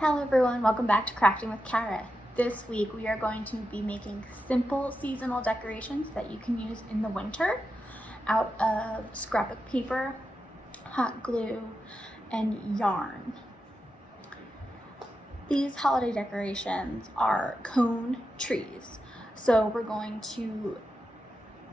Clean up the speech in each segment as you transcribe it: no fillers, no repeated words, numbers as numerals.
Hello everyone, welcome back to Crafting with Kara. This week we are going to be making simple seasonal decorations that you can use in the winter out of scrapbook paper, hot glue, and yarn. These holiday decorations are cone trees. So we're going to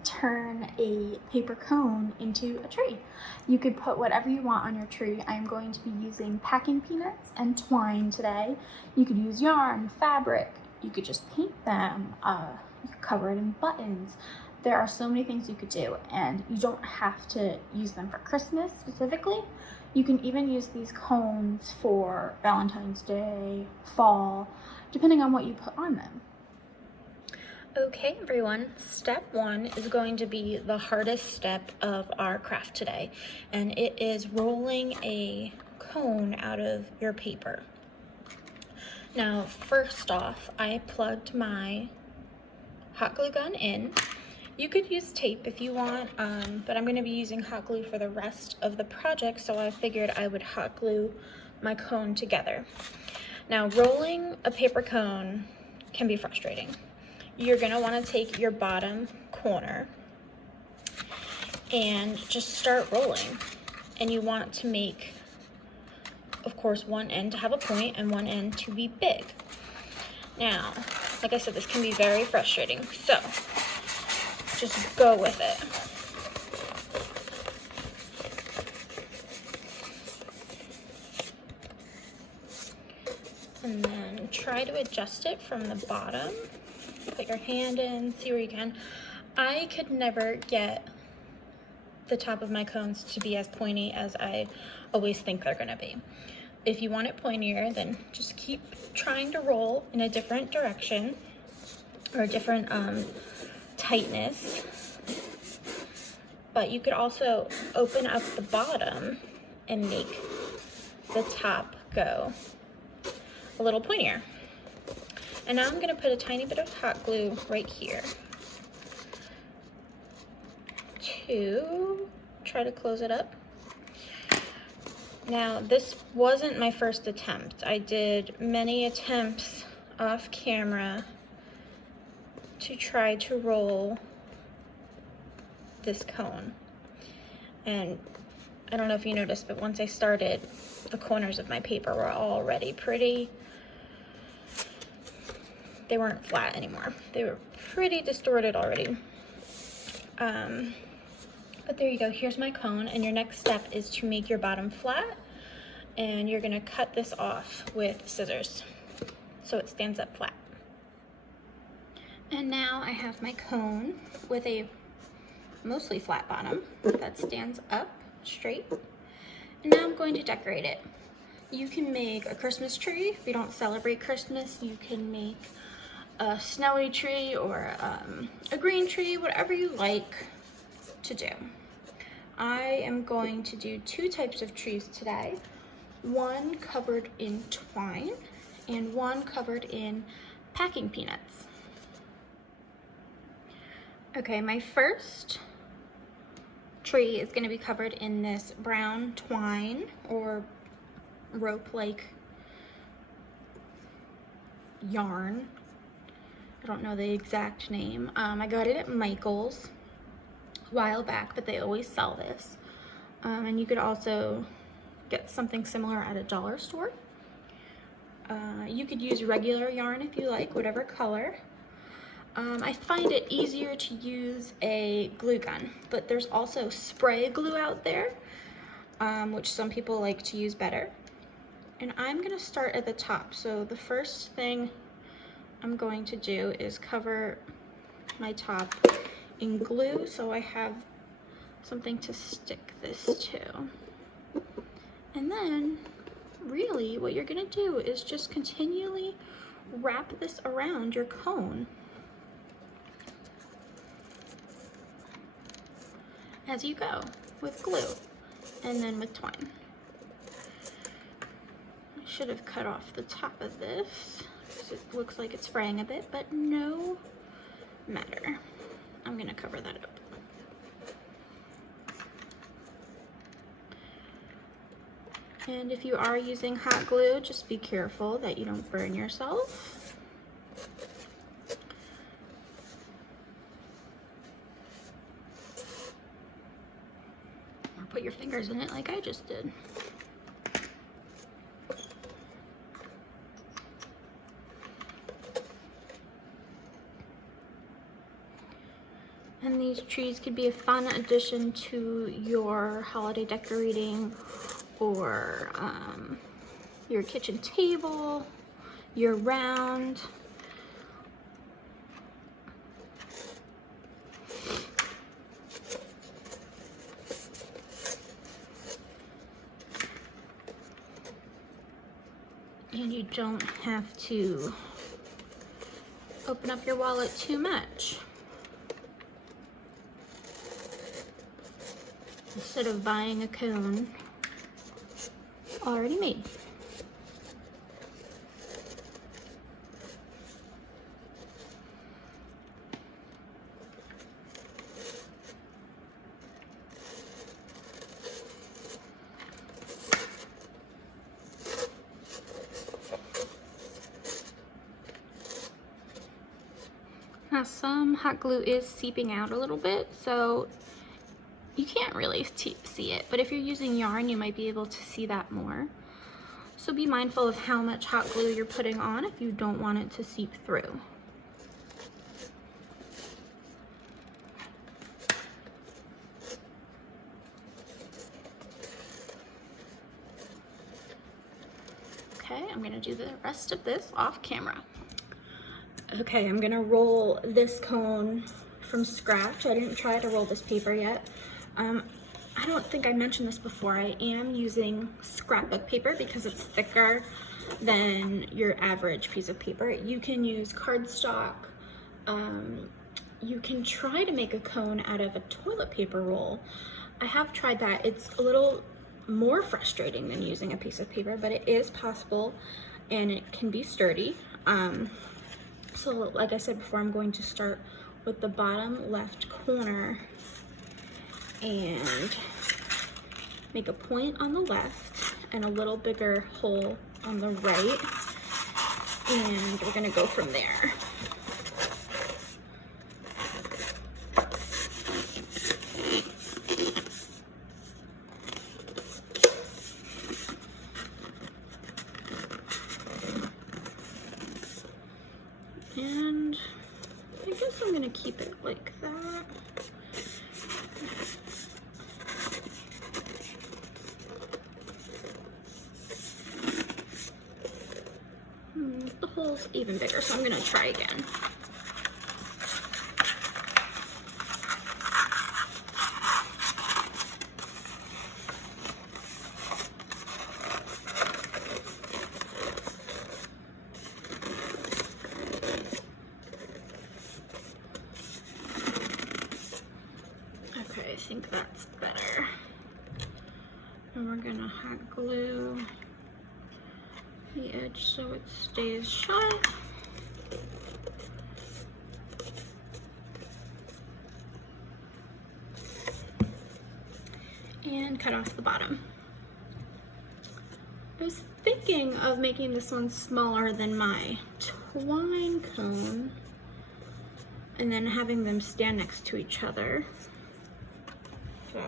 turn a paper cone into a tree. You could put whatever you want on your tree. I'm going to be using packing peanuts and twine today. You could use yarn, fabric, you could just paint them, you could cover it in buttons. There are so many things you could do, and you don't have to use them for Christmas specifically. You can even use these cones for Valentine's Day, fall, depending on what you put on them. Okay everyone, step one is going to be the hardest step of our craft today, and it is rolling a cone out of your paper. Now first off, I plugged my hot glue gun in. You could use tape if you want, but I'm going to be using hot glue for the rest of the project, so I figured I would hot glue my cone together. Now rolling a paper cone can be frustrating. You're going to want to take your bottom corner and just start rolling. And you want to make, of course, one end to have a point and one end to be big. Now, like I said, this can be very frustrating, so just go with it. And then try to adjust it from the bottom. Put your hand in, see where you can. I could never get the top of my cones to be as pointy as I always think they're gonna be. If you want it pointier, then just keep trying to roll in a different direction or a different tightness. But you could also open up the bottom and make the top go a little pointier. And now I'm going to put a tiny bit of hot glue right here to try to close it up. Now this wasn't my first attempt. I did many attempts off camera to try to roll this cone. And I don't know if you noticed, but once I started, the corners of my paper were already pretty. They weren't flat anymore. They were pretty distorted already. But there you go, here's my cone, and your next step is to make your bottom flat, and you're gonna cut this off with scissors so it stands up flat. And now I have my cone with a mostly flat bottom that stands up straight. And now I'm going to decorate it. You can make a Christmas tree. If you don't celebrate Christmas, you can make a snowy tree or a green tree, whatever you like to do. I am going to do two types of trees today. One covered in twine and one covered in packing peanuts. Okay, my first tree is going to be covered in this brown twine or rope-like yarn. I don't know the exact name. I got it at Michael's a while back, but they always sell this. And you could also get something similar at a dollar store. You could use regular yarn if you like, whatever color. I find it easier to use a glue gun, but there's also spray glue out there, which some people like to use better. And I'm gonna start at the top. So the first thing I'm going to do is cover my top in glue so I have something to stick this to. And then really what you're gonna do is just continually wrap this around your cone as you go with glue and then with twine. I should have cut off the top of this because it looks like it's fraying a bit, but no matter. I'm gonna cover that up. And if you are using hot glue, just be careful that you don't burn yourself. Or put your fingers in it like I just did. And these trees could be a fun addition to your holiday decorating, or your kitchen table year round. And you don't have to open up your wallet too much. Instead of buying a cone already made. Now some hot glue is seeping out a little bit, so you can't really see it, but if you're using yarn, you might be able to see that more. So be mindful of how much hot glue you're putting on if you don't want it to seep through. Okay, I'm gonna do the rest of this off camera. Okay, I'm gonna roll this cone from scratch. I didn't try to roll this paper yet. I don't think I mentioned this before. I am using scrapbook paper because it's thicker than your average piece of paper. You can use cardstock. You can try to make a cone out of a toilet paper roll. I have tried that. It's a little more frustrating than using a piece of paper, but it is possible and it can be sturdy. So like I said before, I'm going to start with the bottom left corner and make a point on the left and a little bigger hole on the right, and we're gonna go from there. And I guess I'm gonna keep it like that. The hole's even bigger, so I'm gonna try again. Okay, I think that's better. And we're gonna hot glue the edge so it stays shut. And cut off the bottom. I was thinking of making this one smaller than my twine cone and then having them stand next to each other. So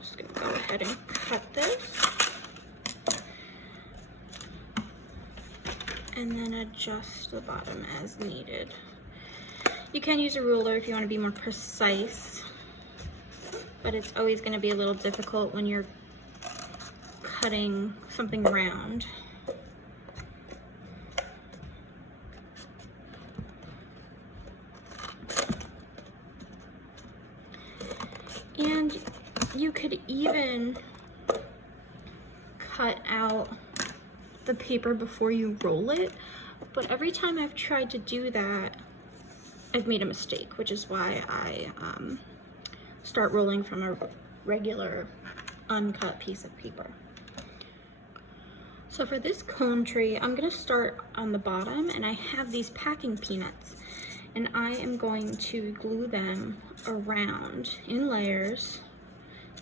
just gonna go ahead and cut this and then adjust the bottom as needed. You can use a ruler if you want to be more precise, but it's always going to be a little difficult when you're cutting something round. And you could even cut out the paper before you roll it, but every time I've tried to do that, I've made a mistake, which is why I start rolling from a regular uncut piece of paper. So for this cone tree, I'm gonna start on the bottom, and I have these packing peanuts, and I am going to glue them around in layers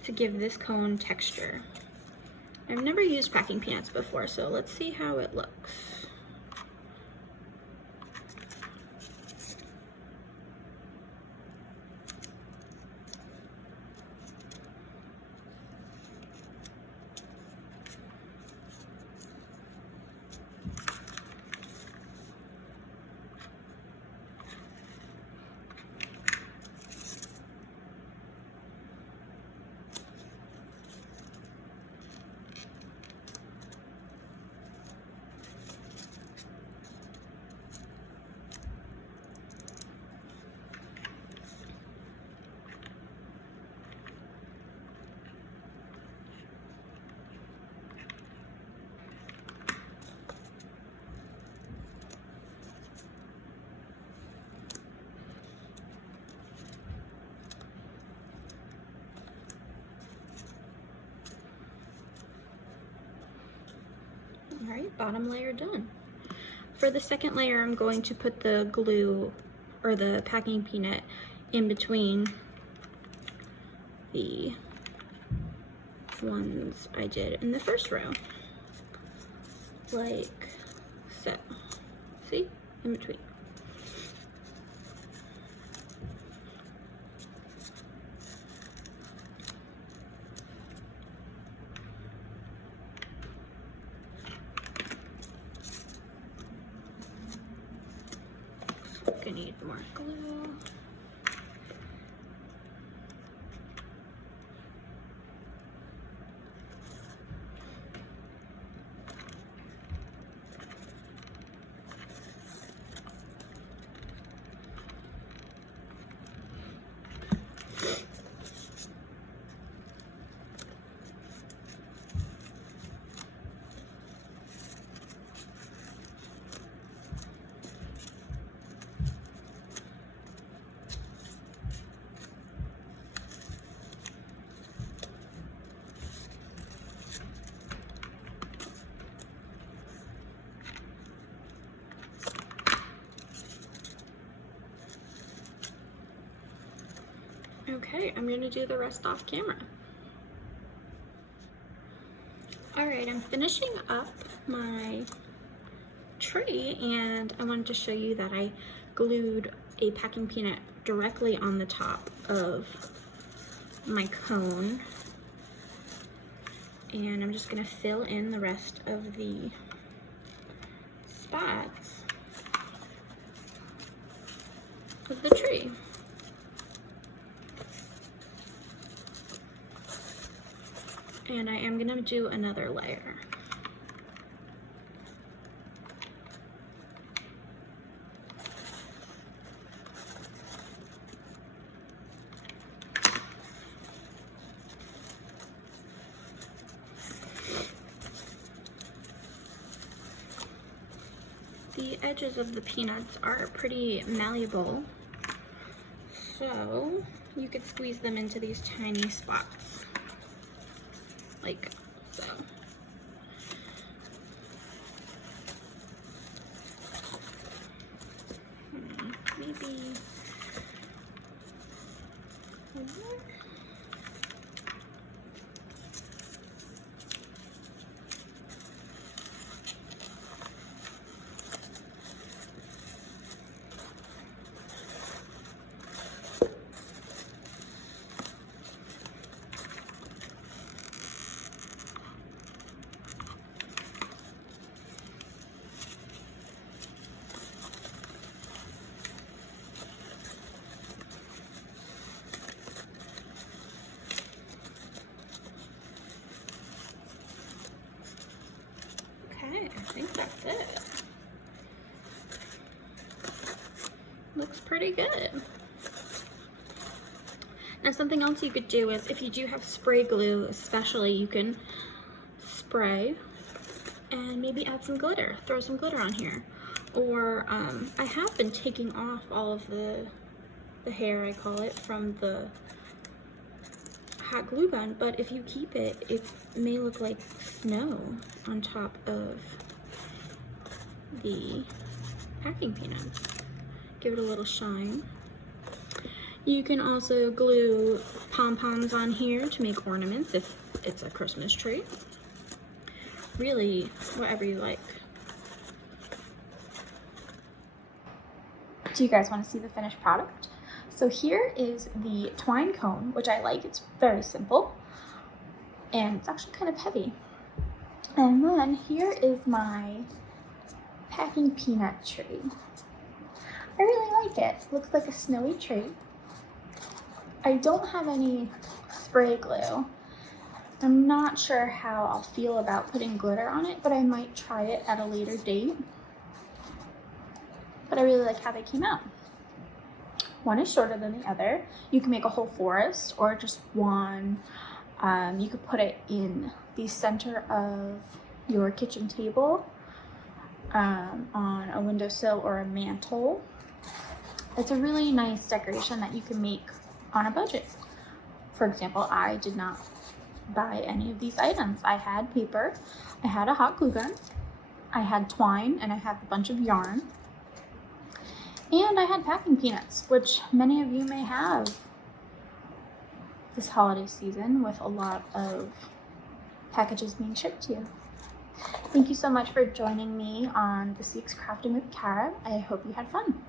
to give this cone texture. I've never used packing peanuts before, so let's see how it looks. All right, bottom layer done. For the second layer, I'm going to put the glue or the packing peanut in between the ones I did in the first row, like so. See, in between. I need more glue. Okay, I'm gonna do the rest off camera. All right, I'm finishing up my tree, and I wanted to show you that I glued a packing peanut directly on the top of my cone. And I'm just gonna fill in the rest of the spots of the tree. And I am gonna do another layer. The edges of the peanuts are pretty malleable, so you could squeeze them into these tiny spots, like so. Maybe one more. Okay, I think that's it. Looks pretty good. Now something else you could do is, if you do have spray glue especially, you can spray and maybe add some glitter, throw some glitter on here. Or I have been taking off all of the hair, I call it, from the hot glue gun, but if you keep it, it may look like snow on top of the packing peanuts. Give it a little shine. You can also glue pom-poms on here to make ornaments if it's a Christmas tree. Really, whatever you like. Do you guys want to see the finished product? So here is the twine cone, which I like. It's very simple and it's actually kind of heavy. And then here is my packing peanut tree. I really like it. Looks like a snowy tree. I don't have any spray glue. I'm not sure how I'll feel about putting glitter on it, but I might try it at a later date. But I really like how they came out. One is shorter than the other. You can make a whole forest or just one. You could put it in the center of your kitchen table, on a windowsill or a mantle. It's a really nice decoration that you can make on a budget. For example, I did not buy any of these items. I had paper, I had a hot glue gun, I had twine, and I had a bunch of yarn. And I had packing peanuts, which many of you may have this holiday season with a lot of packages being shipped to you. Thank you so much for joining me on this week's Crafting with Kara. I hope you had fun.